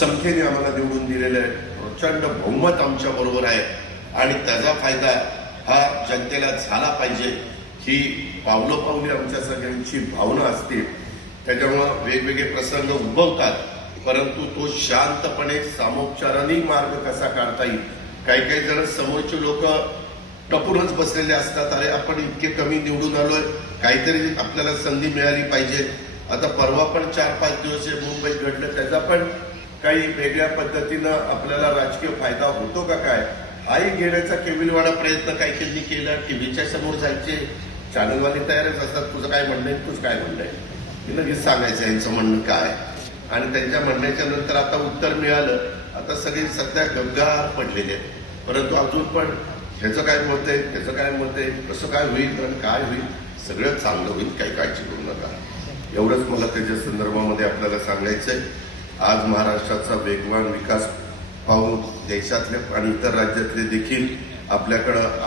संख्येने आम्हाला निवडून दिलेलं आहे, प्रचंड बहुमत आमच्या बरोबर आहे आणि त्याचा फायदा हा जनतेला झाला पाहिजे ही पावलोपावली आमच्या सगळ्यांची भावना असते। त्याच्यामुळे वेगवेगळे प्रसंग उद्भवतात, परंतु तो शांतपणे सामोपचाराने मार्ग कसा काढता येईल। काही काही जण समोरचे लोक टपूनच बसलेले असतात, अरे आपण इतके कमी निवडून आलोय, काहीतरी आपल्याला संधी मिळाली पाहिजे। आता परवा पण 4-5 दिवस मुंबईत घडलं, त्याचा पण काही वेगळ्या पद्धतीनं आपल्याला राजकीय फायदा होतो का काय हाही घेण्याचा केविलवाडा प्रयत्न काही काही केला। टीव्हीच्या समोर जायचे, चॅनलवाले तयारच असतात, तुझं काय म्हणणं आहे, तुझं काय म्हणणं आहे, हे लगेच सांगायचं यांचं म्हणणं काय। आणि त्यांच्या म्हणण्याच्या नंतर आता उत्तर मिळालं, आता सगळे सध्या गग्गार पडलेले आहेत, परंतु अजून पण ह्याचं काय मत आहे, त्याचं काय मत आहे, कसं काय होईल आणि काय होईल, सगळं चांगलं होईल, काही काळजी करू नका। एवढंच मला त्याच्या संदर्भामध्ये आपल्याला सांगायचं आहे। आज महाराष्ट्राचा वेगवान विकास पाहून देशातले आणि इतर राज्यातले देखील आपल्याकडं